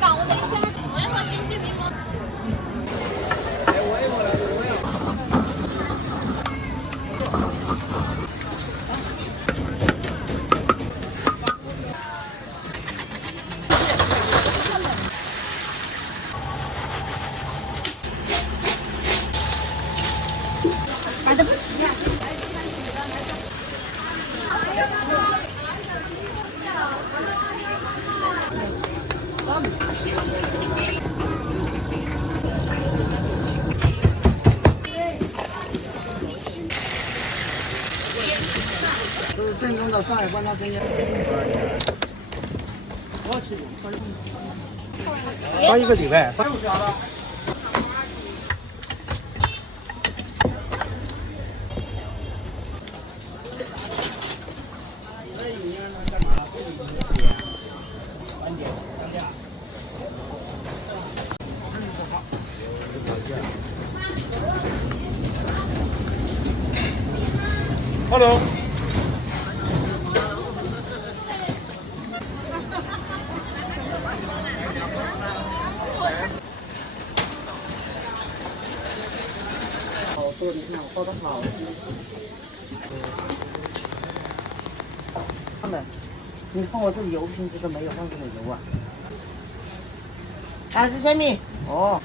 长，我等一下。我要喝经济柠檬。买的不起呀。这是正宗的上海官汤生煎。包一个礼拜。Hello。好多，你看我包的好。他们，你看我这油瓶子都没有放这个油啊。啊，是什么？哦。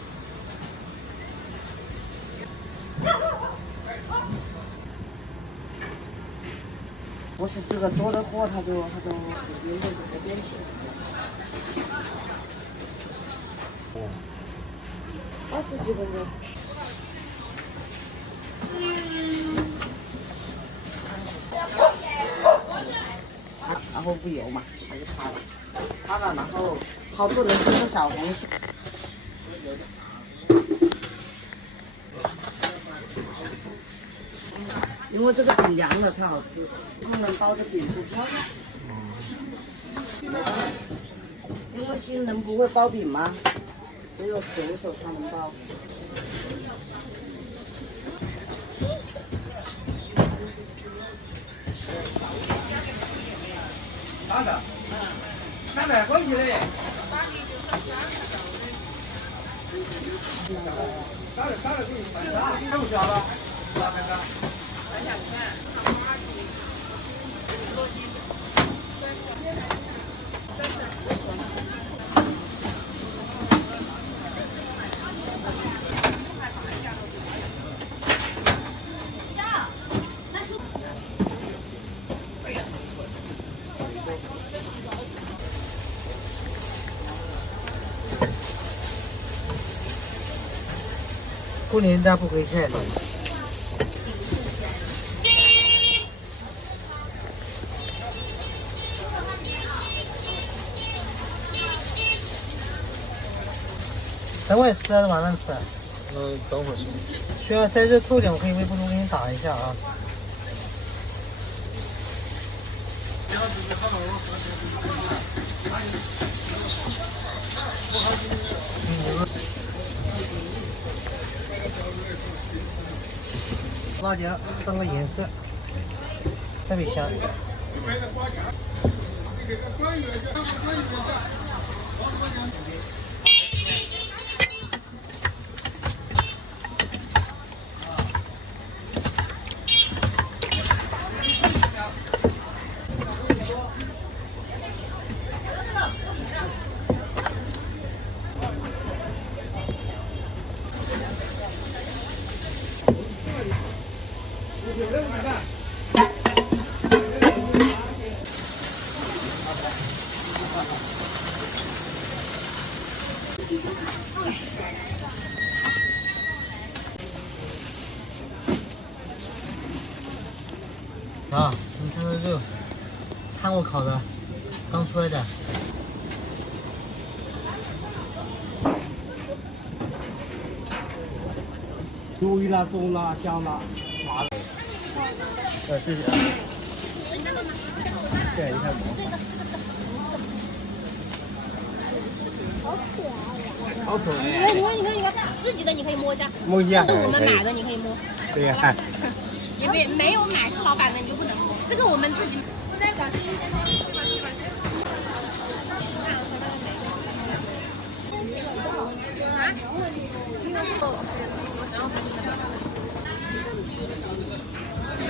不是这个多的货，它就有点改变性。20几分钟。然后不油嘛，它就塌了，然后好多人吃小红薯。因为这个饼凉了才好吃，不能包的饼不漂亮。因为新人不会包饼嘛，只有熟手才能包。哪个？哪个过去嘞？打了给你打，太不小了，哪个？过年大不回菜了。等会吃还是晚上吃？等会儿吃。需要再热透点，我可以微波炉给你打一下啊。辣椒上个颜色，特别香。啊，你看这肉，看我烤的，刚出来的。猪鱼啦、中啦、姜啦、麻的。这些。对，你看好可爱呀！你看，自己的你可以摸一下，摸一下。这是我们买的，你可以摸。对呀。也没有买是老板的，你就不能摸。这个我们自己。小心一点。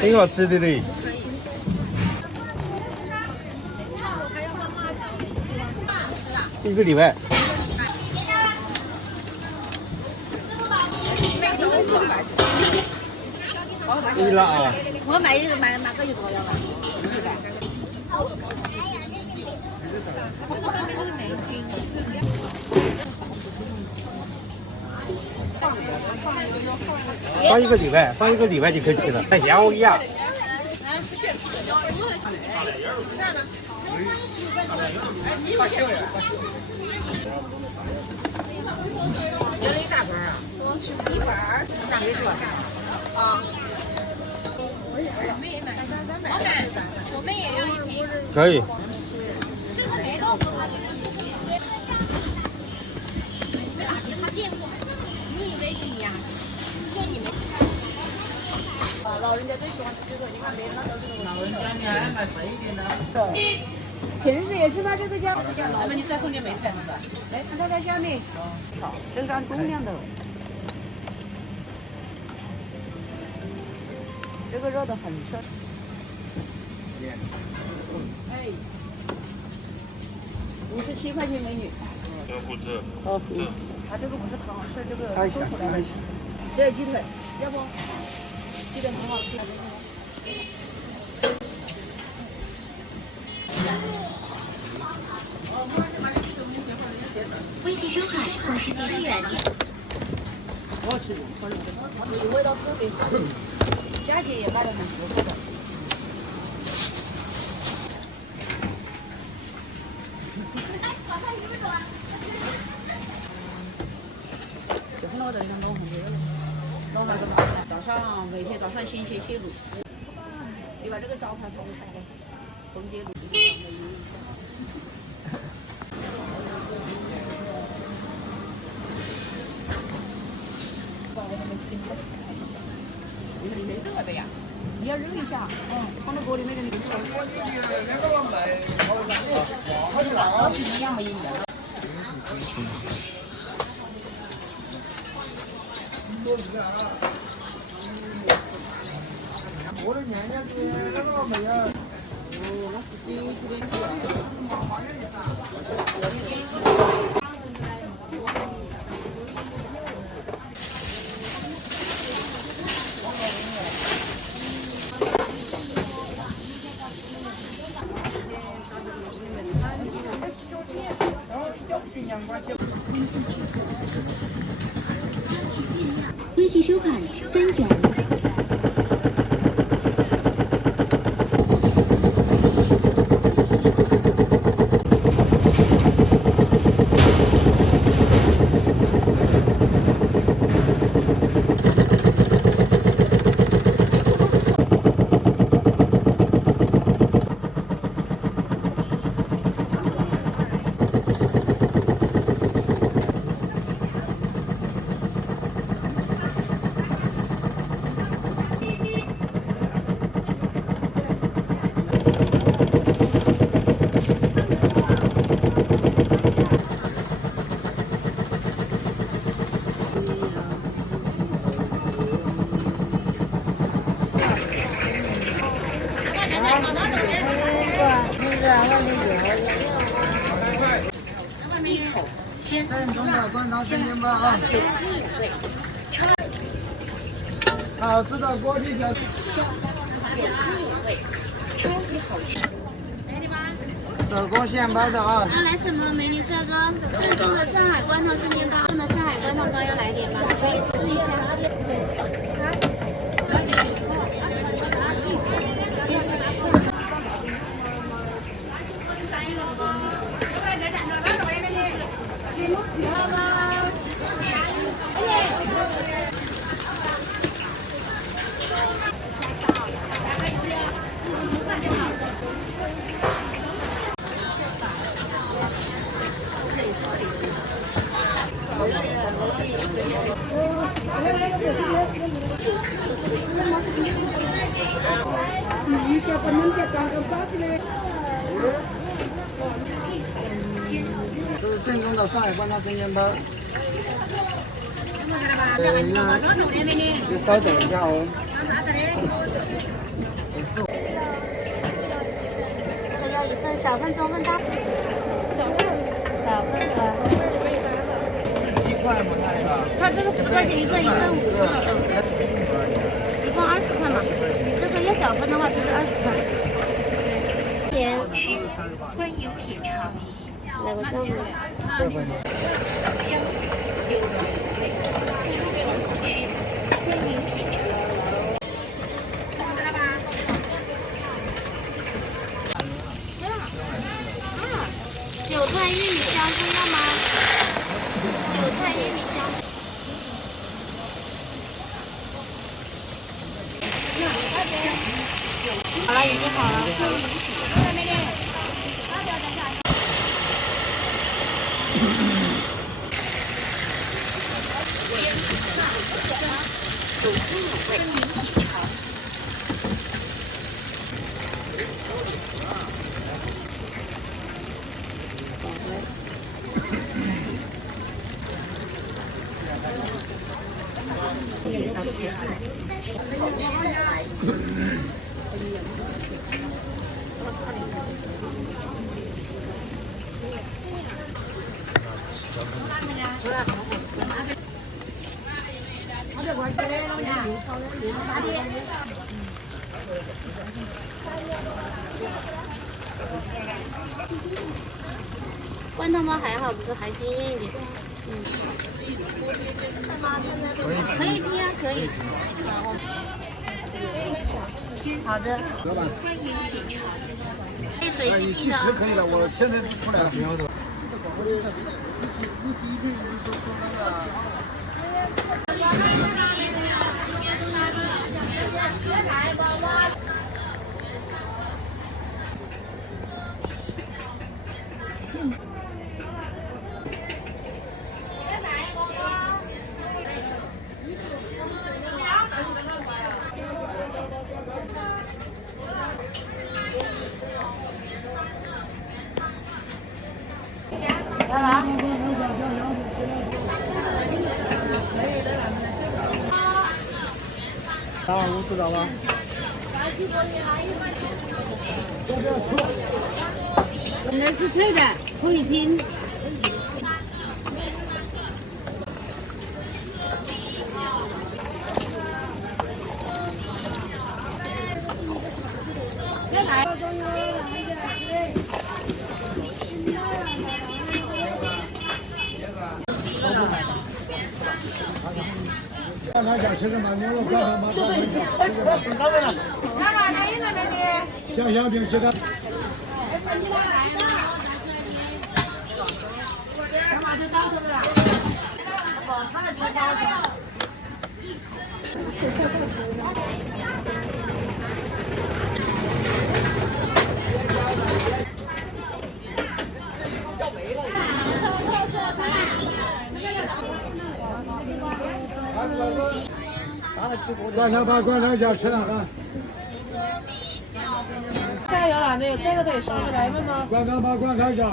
挺好吃的嘞。一个礼拜。可以了啊。我买个一个要吧？这个上面就是霉菌。放一个礼拜，放一个礼拜就可以吃了，像羊肉一样。一碗儿3个多啊。我们也要一瓶。可以。这个霉豆腐它他见过，你以为你呀？就你没。老人家最喜欢吃这个，你看别人那都是这个。老人家你还买肥一点的。平时也是拿这个酱。那么你再送点梅菜是吧？来，看它在下面。好，这个按重量的。这个热的很深。哎，57块钱美女。哦，它这个不是汤，是这个擦一下，抽出来的。擦一下。这鸡腿，要不鸡腿很好吃。微信收款或是即时软件。我吃过，味道特别好，价钱也卖得很实惠的。就是那个在弄红热了，弄那个早上每天早上新鲜蟹卤，你把这个招牌封上的，红街卤地方的一。热的呀，你要热一下，放到锅里面给你。一样没赢的。我的娘家的那个没有。哦，那是几的酒。微信收款3元。正宗的灌汤生煎包啊！好吃的锅底条。手工现包的啊！要来什么美女帅哥？正宗的上海灌汤生煎包，正宗的上海灌汤包要来点吗？可以试一下。这是正宗的上海灌汤生煎包。你稍等一下哦。15。这个要1份，小份、中份、大份。小份是吧7块嘛，那个。它这个10块钱1份，1份5个，一共20块嘛。你这个要小份的话就是20块。欢迎品尝。哪个项目？韭菜玉米香菇要吗？韭菜玉米香菇。好了，已经好了。罐头猫还好吃，还惊艳一点。可以拼啊，可以。好的。可以随机拼的啊。可以了，我现在出来了。250找吧。那是脆的，可以拼。刚才想吃什么牛肉干什么？上面了。酱香饼鸡蛋。灌汤包、灌汤饺吃哪个？加油了，那个这个得上来问吗？灌汤包、灌汤饺。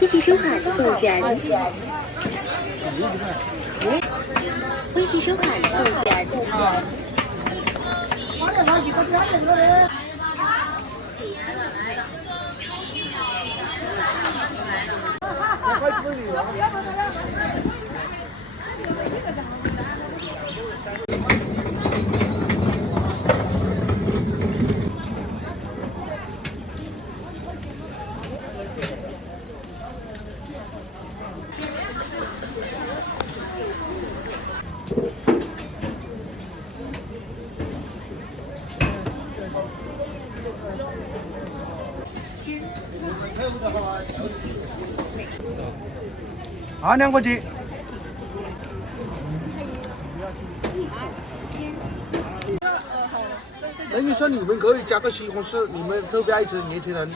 微信收款不点。微信收款不点。2两过去。那你说你们可以加个西红柿，你们特别爱吃年轻人。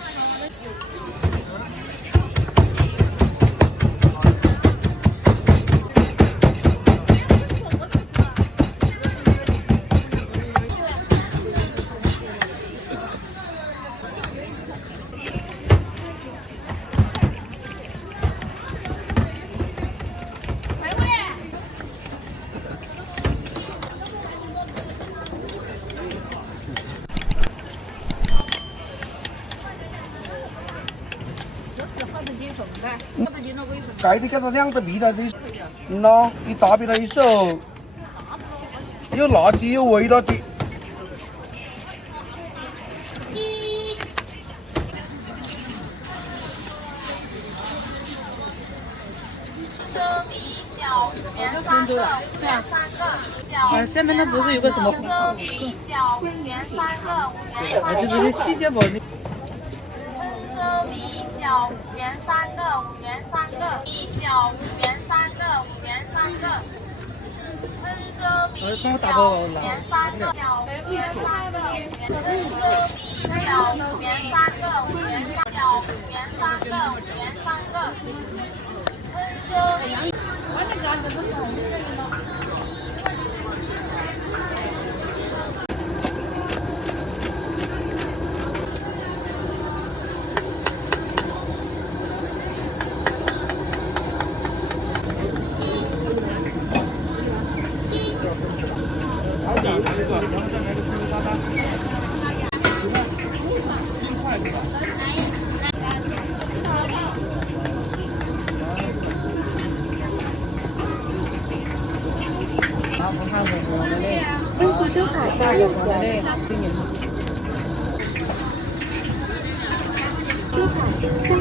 盖的给它两个米了的，喏，一大饼了一手，有辣的，有微辣的。这边它不是有个什么？就是这细节包的。帮我打包支付收卡上有的。收卡3元。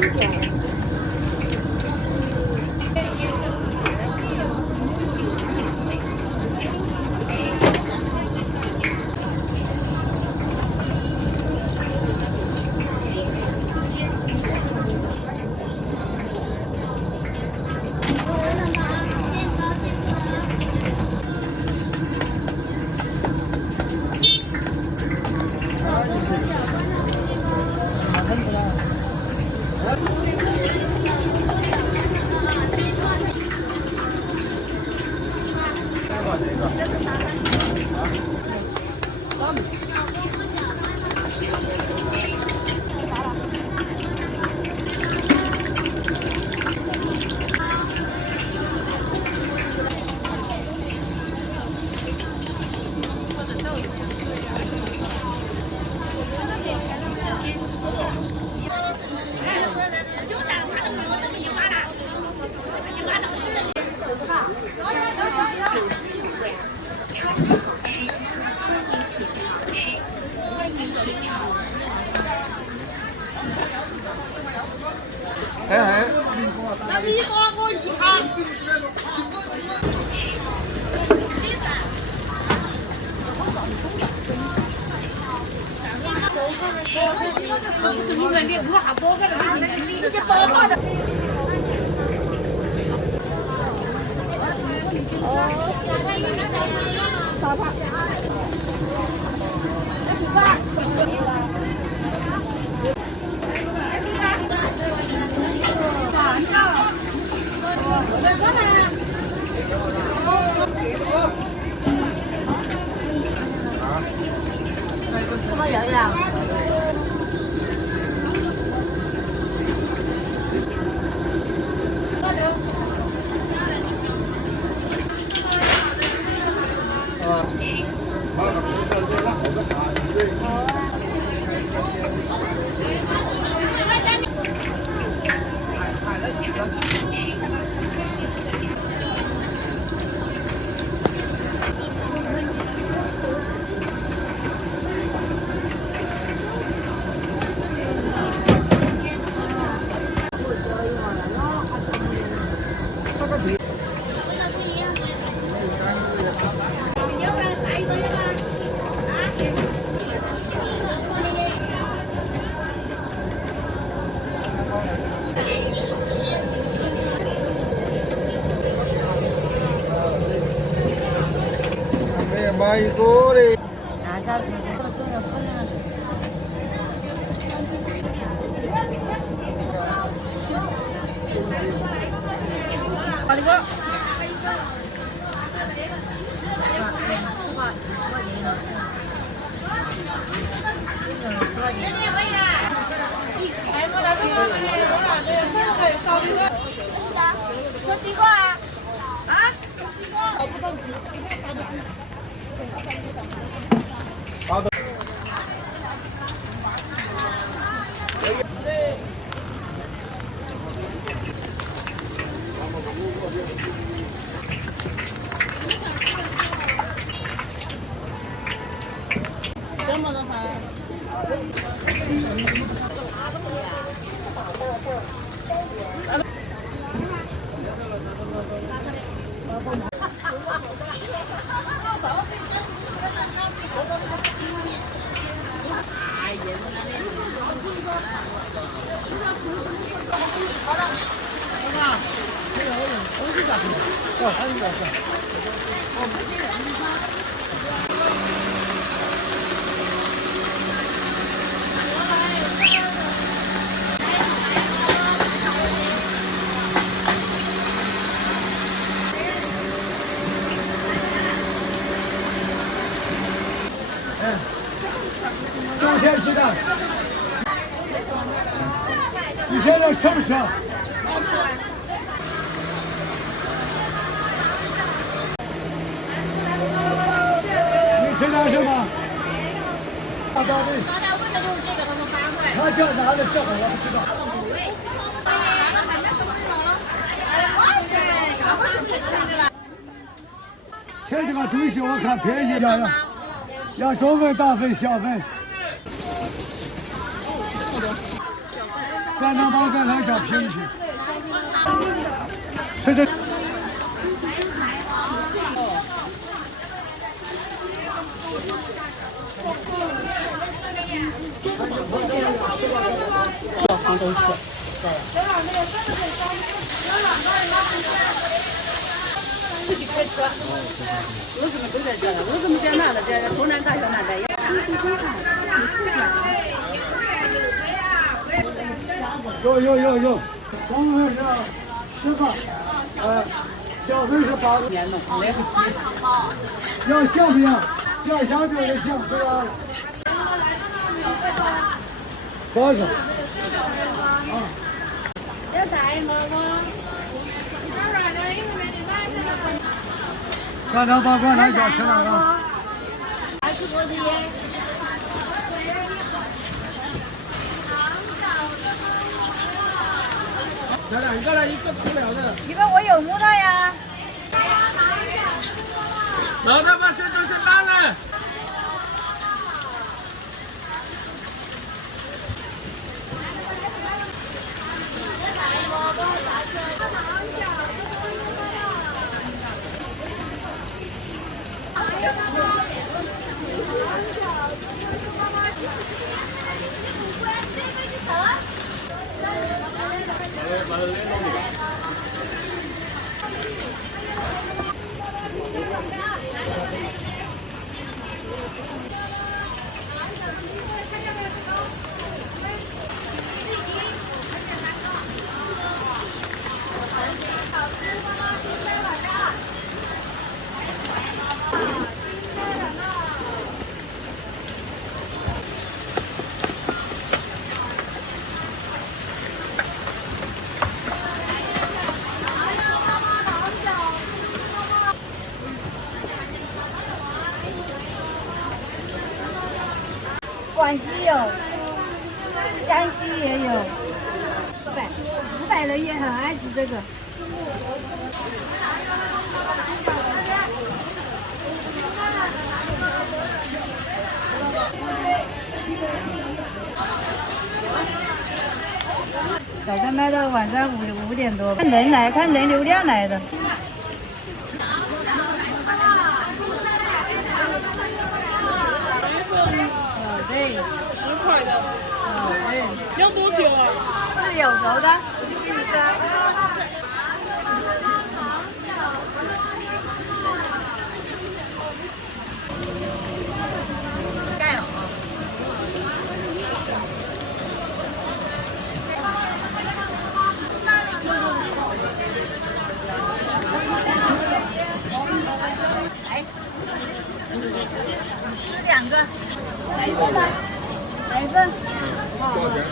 买一个的。说西瓜啊？啊？好的。多少钱鸡蛋？你现在吃不吃？你吃点什么？大刀的。刚才问的就是这个，他们发过来。他叫哪里叫我不知道。贴这个东西我看便宜点呀，要中份、大份、小份。灌汤包灌汤叫便宜些。吃这。杭州去，自己开车，儿子们都在这了，儿子们在那了，在东南大小南北。有，中份是10个，小份是8个。要酱不要？酱香就有酱，不要。多少？要带吗？灌汤包灌汤饺吃哪个？咱俩一个来，一个不了的。一个我有木头呀。老大把这东西搬来。广西有，江西也有，500人也很爱吃这个。早上卖到晚上5点多，看人来，看人流量来的。对，10块的。对。要多久啊？是有熟的，我就给你抓。吃2个，来一份吧，来一份。多少钱？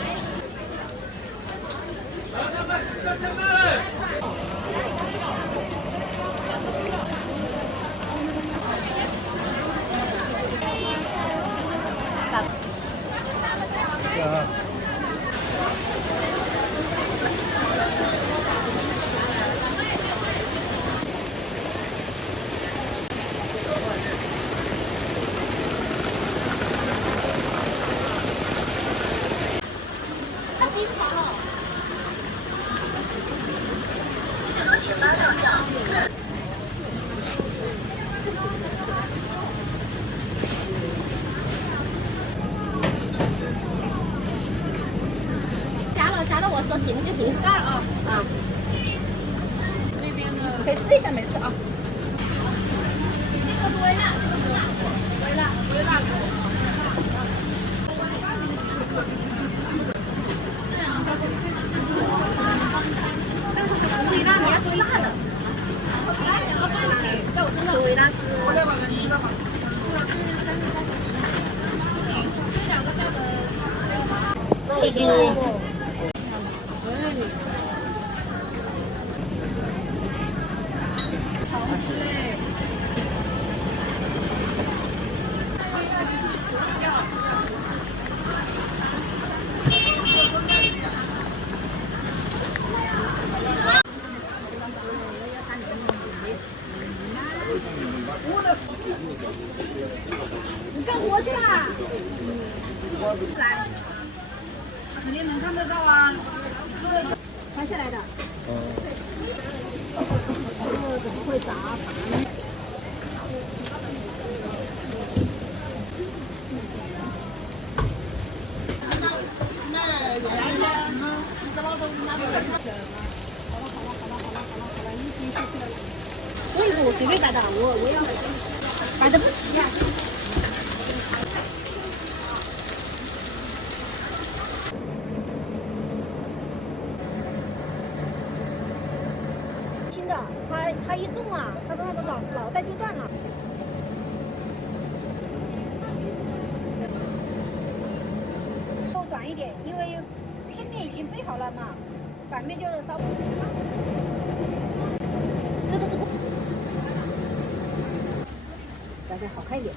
我说行就行，干啊啊！你可以试一下，没事啊。这个是微辣，这个是辣，微辣。这个是微辣，你要吃辣的。在我身上，微辣是。谢谢。你干活去啦！来，肯定能看得到啊。拍下来的。这个不会炸。我以为我随便摆的，我要摆的不齐呀。轻的，它一重啊，它的那个脑袋就断了。够短一点，因为正面已经备好了嘛，反面就是稍微。这个是摆点好看一点。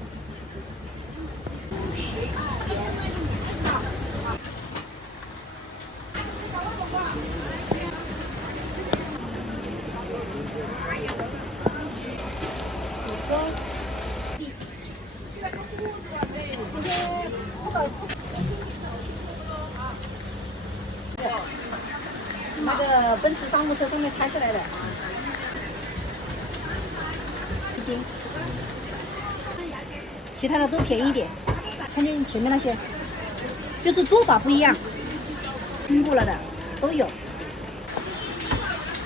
那个奔驰商务车上面拆下来的，1斤，其他的都便宜一点。看见前面那些，就是做法不一样，经过了的都有。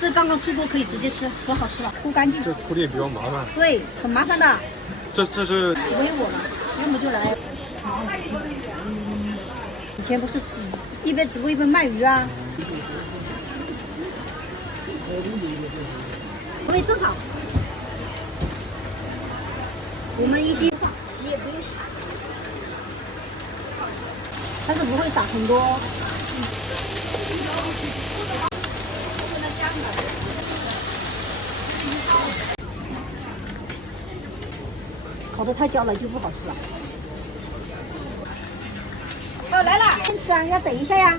这刚刚出锅可以直接吃，可好吃了，抠干净。这处理比较麻烦。对，很麻烦的。这是没我了，要么就来。以前不是一边直播一边卖鱼啊？味正好。我们1斤洗也不用洗，但是不会撒很多。烤得太焦了就不好吃了。哦，来了，先吃啊，要等一下呀。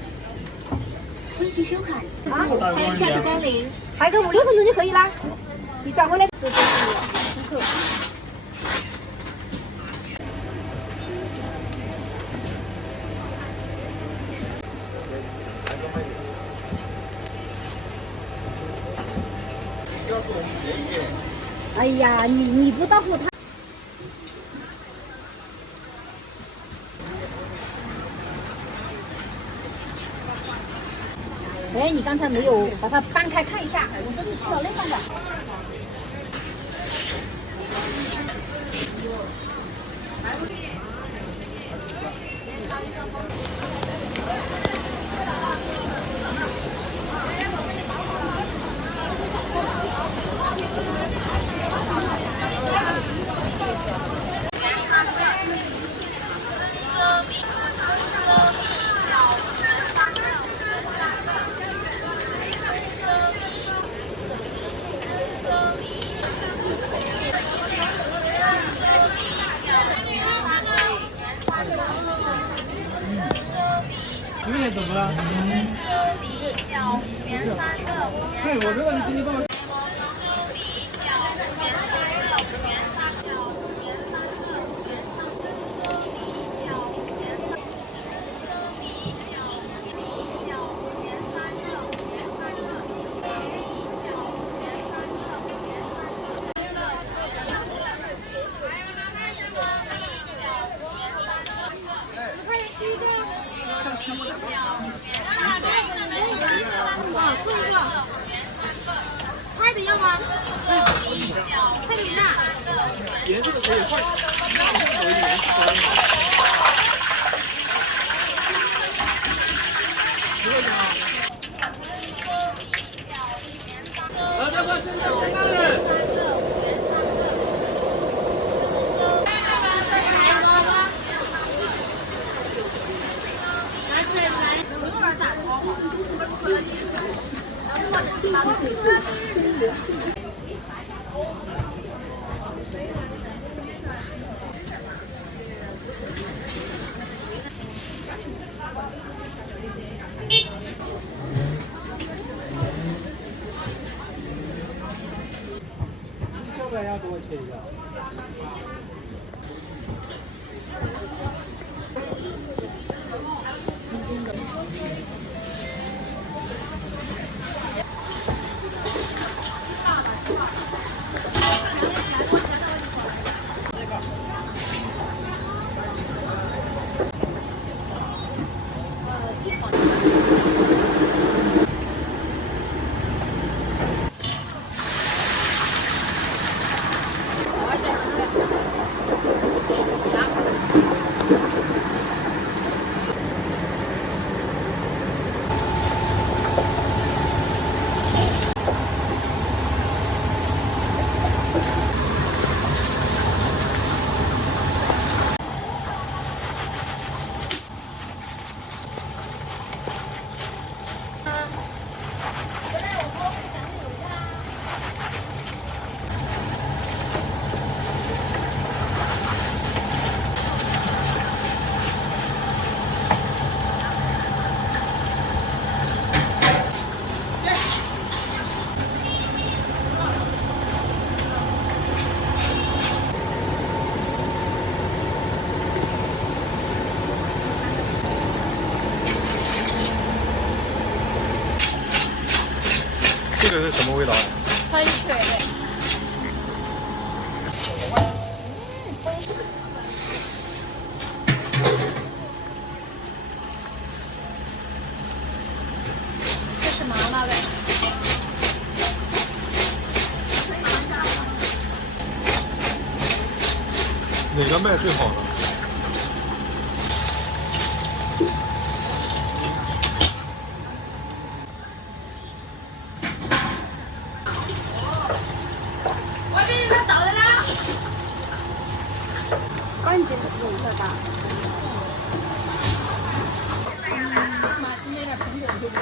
微信收款，啊，欢迎下次光临。还个5、6分钟就可以啦。你转回来，这就是顾客。哎呀，你不到乎他。哎，你刚才没有把它搬开看一下，我这是去了内脏的。今天怎么了？对，我知道你今天干嘛？10块钱7个。要吗？快点呐！颜色可以换，小白鸭给我切一下。这个是什么味道？喷水的。这是麻辣的。哪个卖最好呢？外面有人倒的啦！关键是用这个。妈，今天有点苹果，对不对？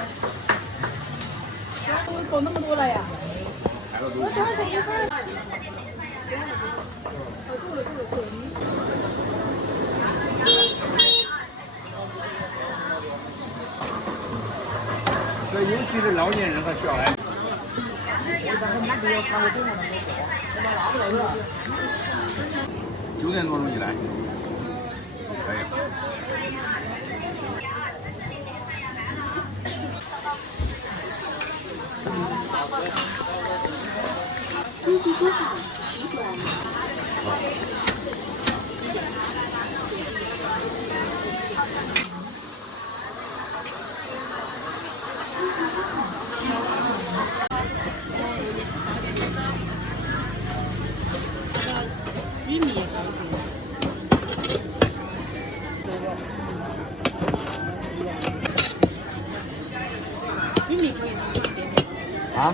我搞那么多了呀？我多少钱一份？这尤其是老年人和小孩。9点多钟你来，可以。先去收好10转。玉米也高级。玉米可以拿放别的。啊？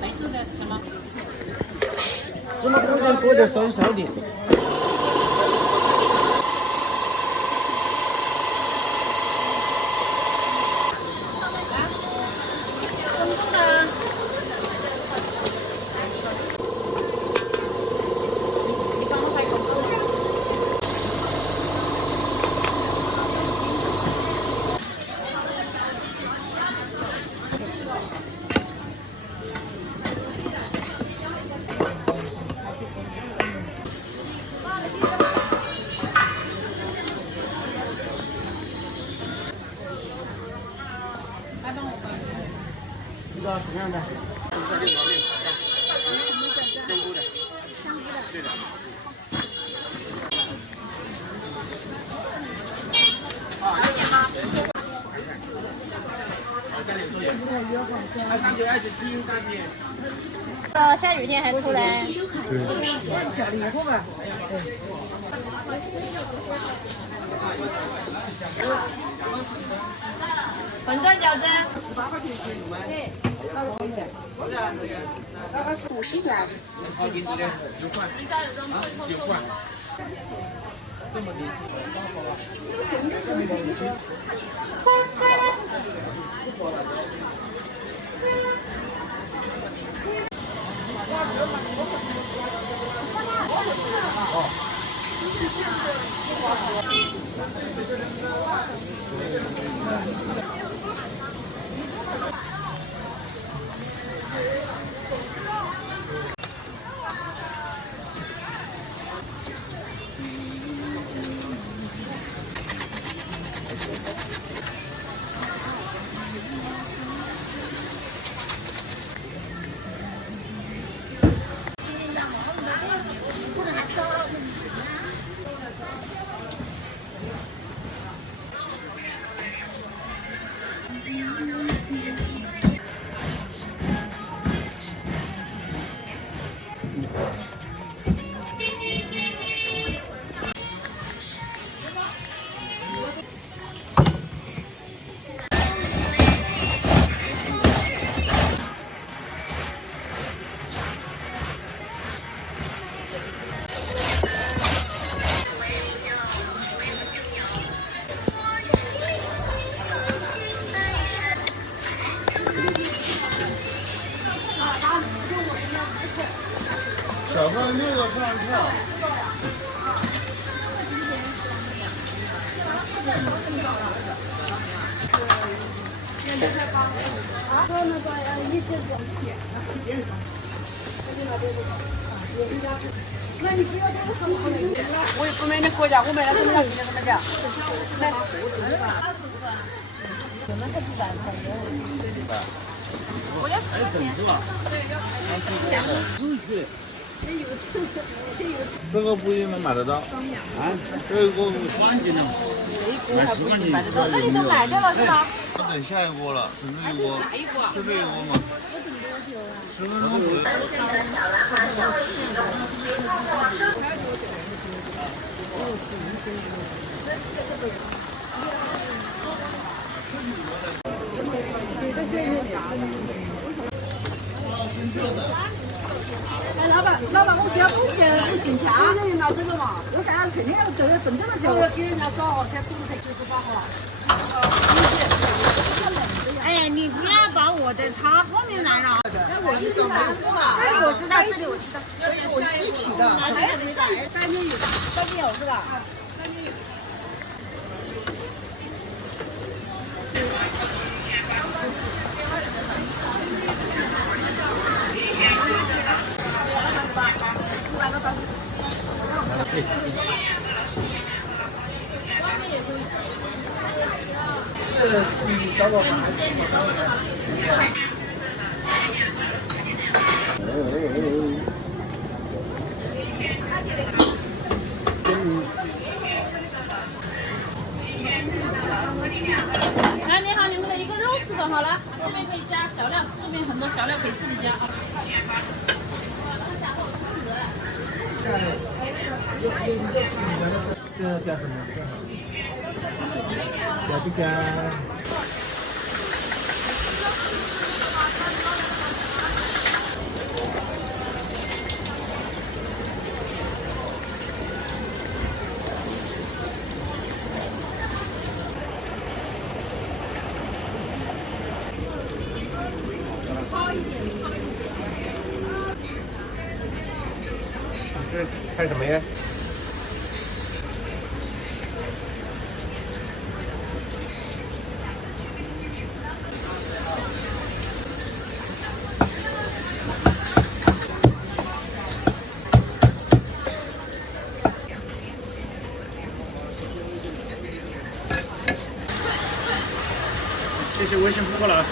白色的什么？这么多点多点稍微少点。中东的。你帮我拍广告。知道什么样的？下雨天还出来。粉状饺子。 50元。好，银子的10块，9块。小饭6个上票。我也不买那国家，我买了怎么样？怎么讲？我要10块钱。这个不一定能买得到。啊，这个10块钱的，买10块钱买得到。那你都买掉了是吧？要等下一锅了，等这一锅，就这一锅嘛。10分钟左右。哎，老板，我只要不钱不行钱啊！你闹这个嘛，我想肯定要对着本正的钱，我给人家找才不才98号。哎，你不要把我的他后面来了。我是3个嘛，我知道，这里我知道。所以我一起的。3斤有是吧？小宝还哎，你好，你们的一个肉丝粉好了，这边可以加小料，这边很多小料可以自己加啊。这要加什么？要不加。这看什么呀？谢谢微信付过了。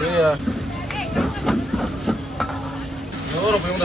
对呀，牛肉不用带。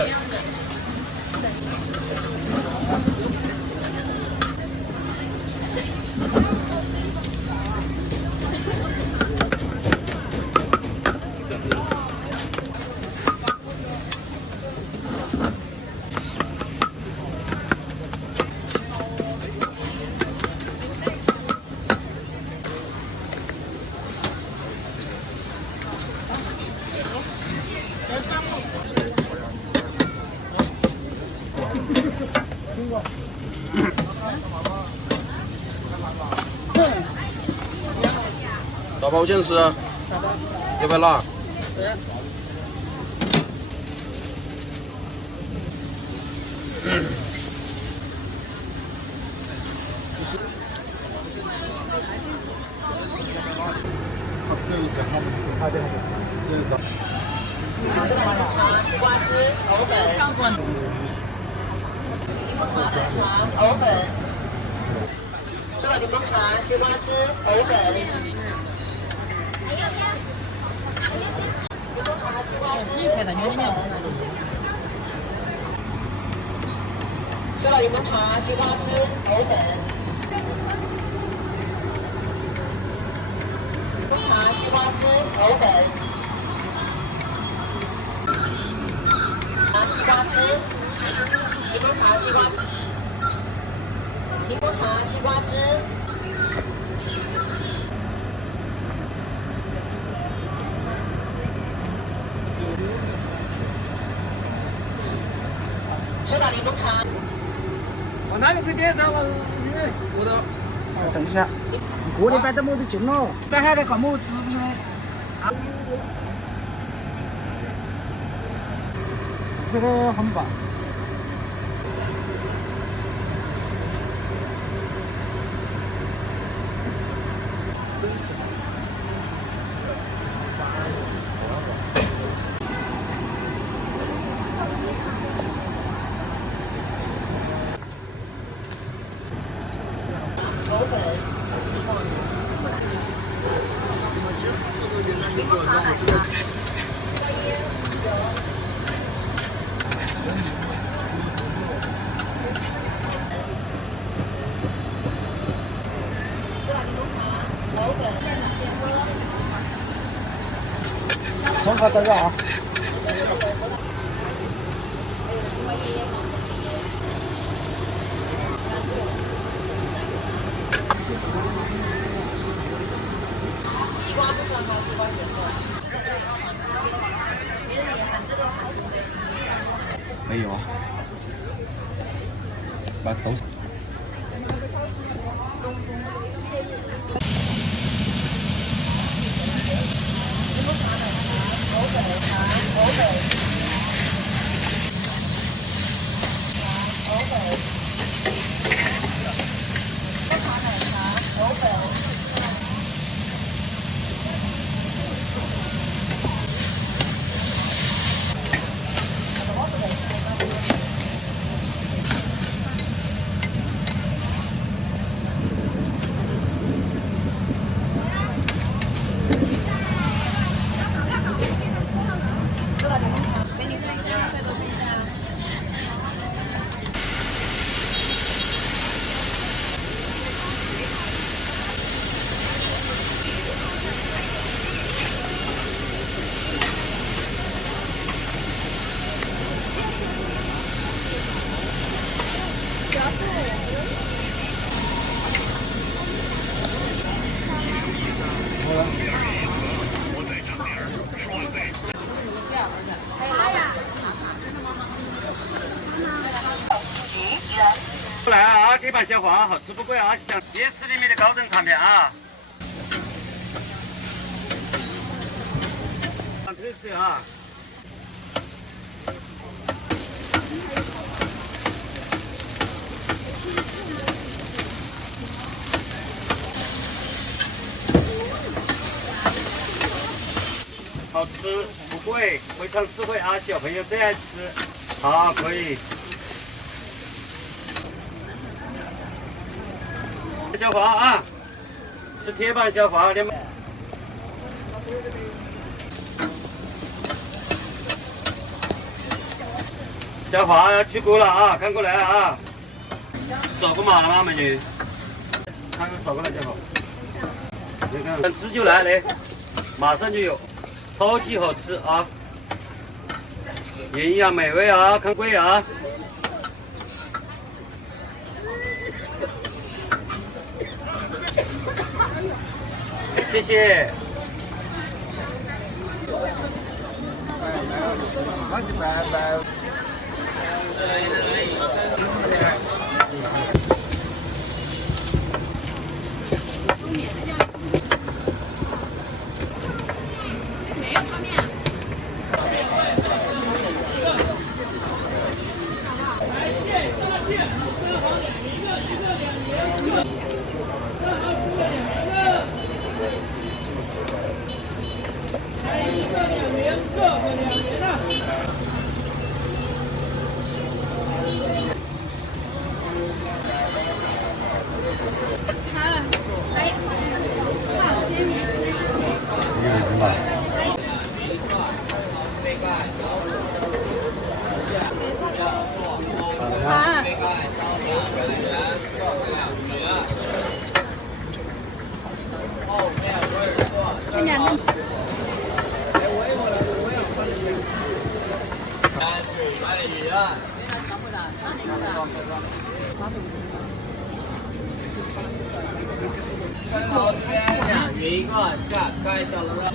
打包现吃，要不要辣？西瓜汁、藕粉、柠檬茶、奶茶、藕粉，说到柠檬茶、西瓜汁、藕粉，柠檬茶、西瓜汁、藕粉，说到柠檬茶、西瓜汁、藕粉，柠檬茶、西瓜汁、藕粉。西瓜汁，柠檬茶西瓜汁，柠檬茶西瓜汁，手打柠檬茶。往哪里去点？再往过头。等一下，过年摆到么子进了，摆下来看么子不是的。这个很棒。藕粉，柠檬茶奶茶，送个这个啊。瓜不算高，西瓜甜的。没有啊，把都。过来啊，这盘小黄好吃不贵啊，像夜市里面的高等产品啊。特色啊。好吃不贵，非常实惠啊，小朋友最爱吃。好，可以。小黄啊，是铁板小黄，你们。小黄要出锅了啊，看过来啊。扫过码了吗，美女？看看扫过来就好。你看，想吃就来，来，马上就有，超级好吃啊，营养美味啊，看贵啊。谢谢。拜拜。一个下盖小了。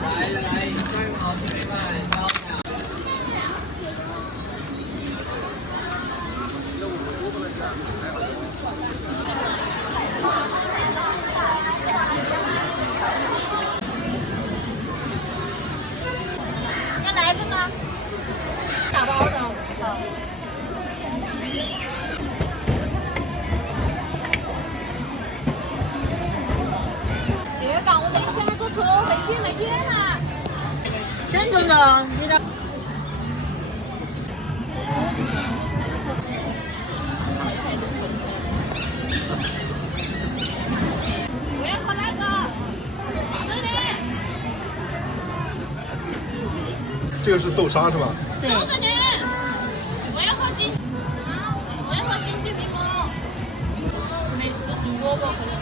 来，快好这边来。要来一个吗？打包的。好。这个杠我等一下还做错，回去没点了。正宗的，你的。我要喝那个。对的。这个是豆沙是吧？对。我要喝金，我要喝金桔柠檬。没事，萝卜可能。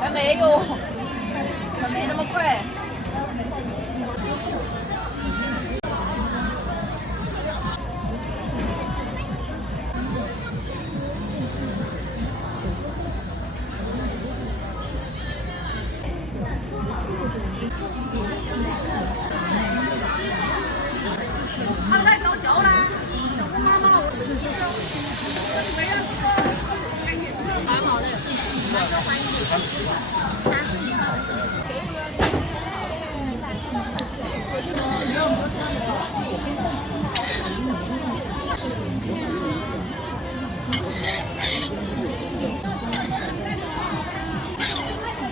还没有，还没那么快。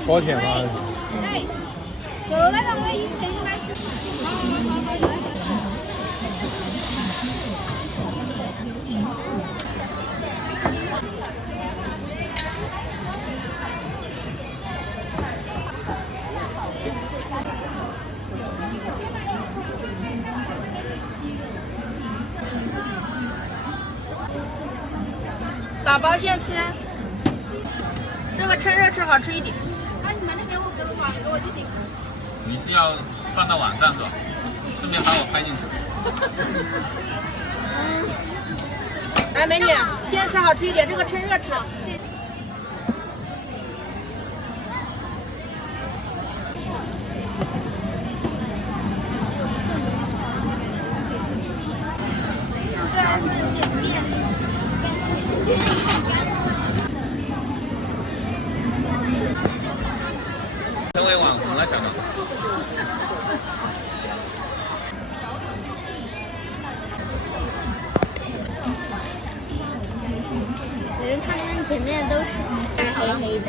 多少钱嘛？有那个我一瓶买。打包现吃，这个趁热吃好吃一点。那你们那给我还给我就行。你是要放到网上是吧？顺便把我拍进去。来，美女，现吃好吃一点，这个趁热吃。虽然说有点变，成为网红了，小萌。人他们前面都是黑黑的。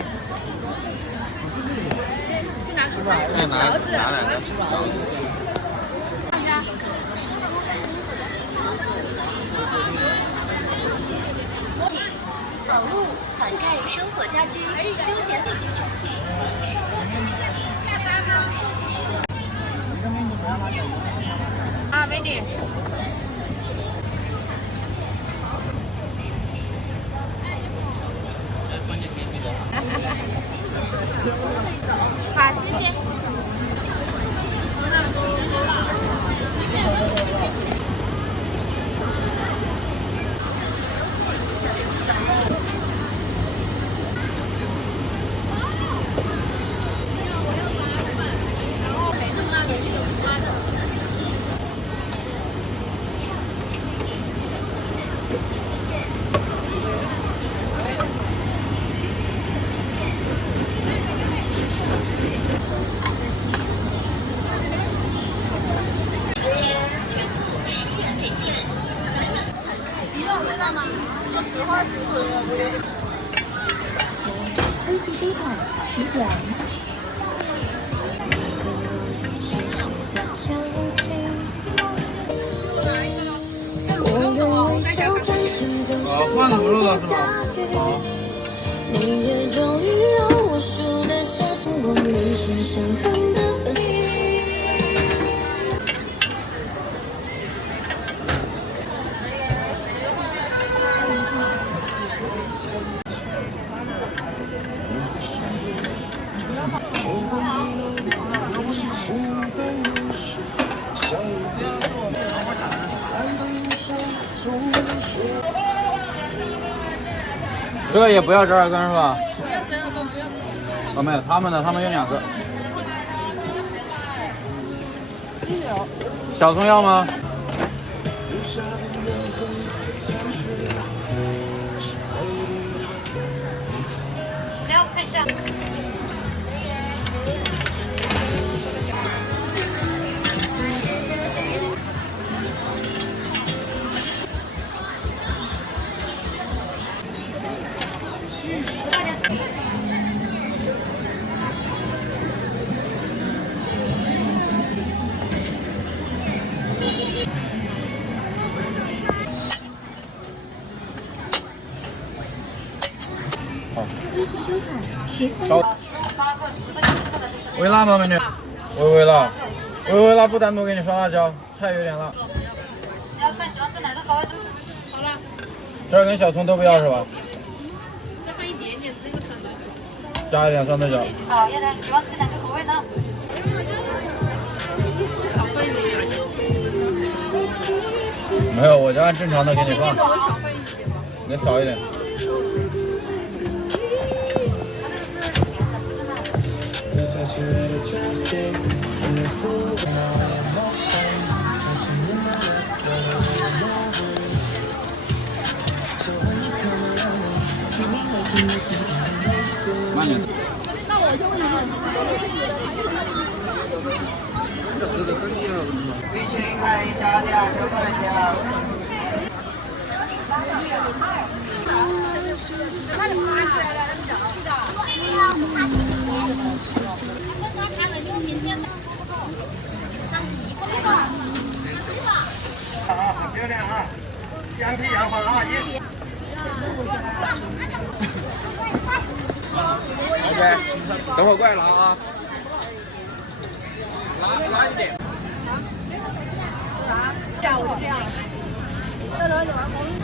去拿个筷子、勺子。拿两个勺子。网络涵盖生活家居、休闲类型产品。啊，美女。好，谢谢。换个牛肉了是吧？好。这个也不要12根是吧？不要12根，不要。哦，没有，他们有2个。小葱要吗？来，我看一下。微辣吗，美女？微辣，微辣不单独给你刷辣椒，菜有点辣。要看喜欢吃哪个口味。好了。这儿跟小葱都不要是吧？再放一点点这个酸豆角。加一点酸豆角。好，要的喜欢吃哪个口味呢？没有，我就按正常的给你放。你少一点。慢点。回去看一下2个半点。漂亮啊！羊皮羊黄啊！老姐，等会儿过来拿啊！拉一点。下午这样。这轮你玩红旗。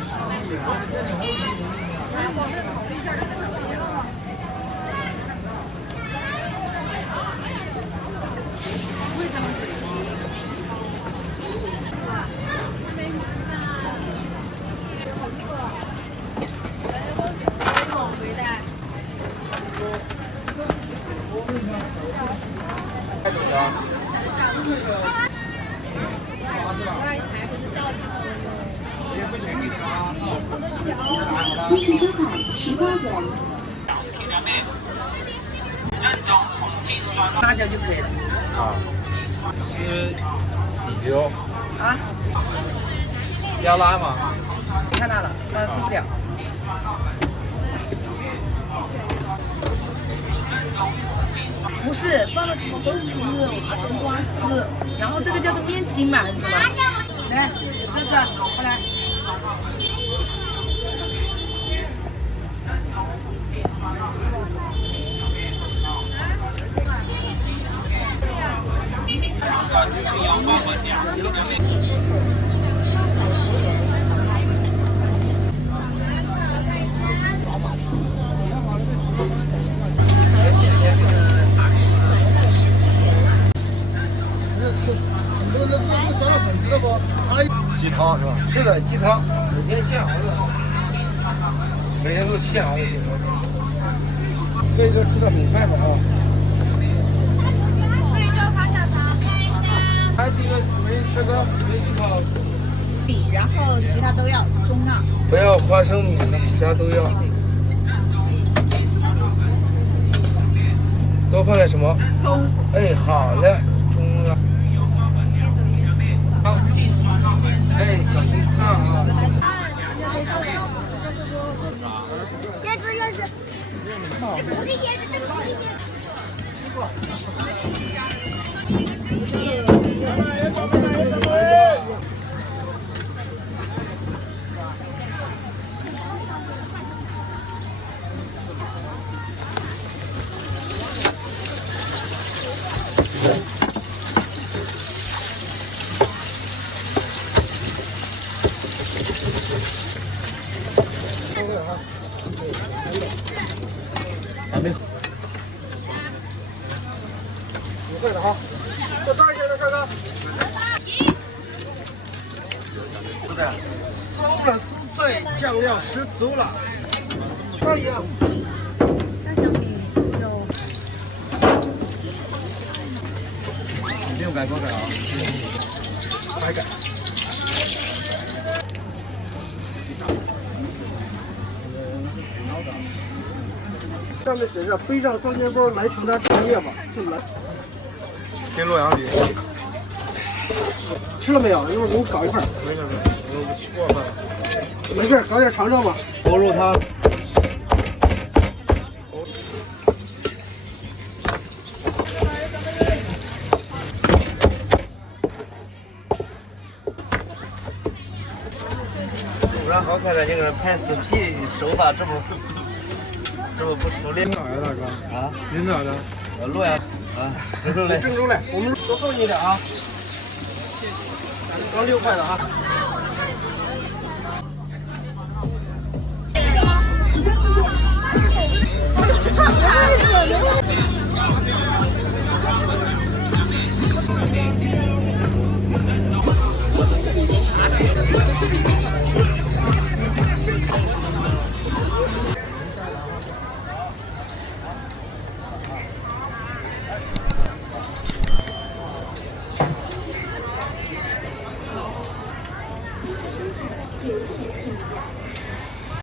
辣椒就可以了。啊，是底椒啊？要辣吗？太辣了，吃不了。不是，放的土豆丝、黄瓜丝，然后这个叫做面筋嘛，是吧？来，儿子，过来。鸡汤是吧？是的，鸡汤，每天现熬的，每天都现熬的鸡汤，这个吃的很快的啊。贵州烤小肠开一下。还有这个没吃个没吃过。米，然后其他都要中辣。不要花生米，其他都要。多放点什么？葱。哎，好嘞，中了。好。哎，小心烫啊！椰子椰子，这不是椰子，这不是椰子。对的哈，到这儿去了，帅哥。是的，酥了酥脆，酱料十足了。可以啊。不用改多改啊，白改。上面写着背上双肩包来承担创业吧，就来。给洛阳鱼。吃了没有？一会儿给我搞一份。没事，我吃过饭了。没事，搞点尝尝吧。锅肉汤。突然好看的这个拍死皮手法这么师傅不熟练。哪来的大哥？啊，您哪的？我录呀。啊，录嘞。郑州来，我们多送你点啊。刚6块的啊。9点进站。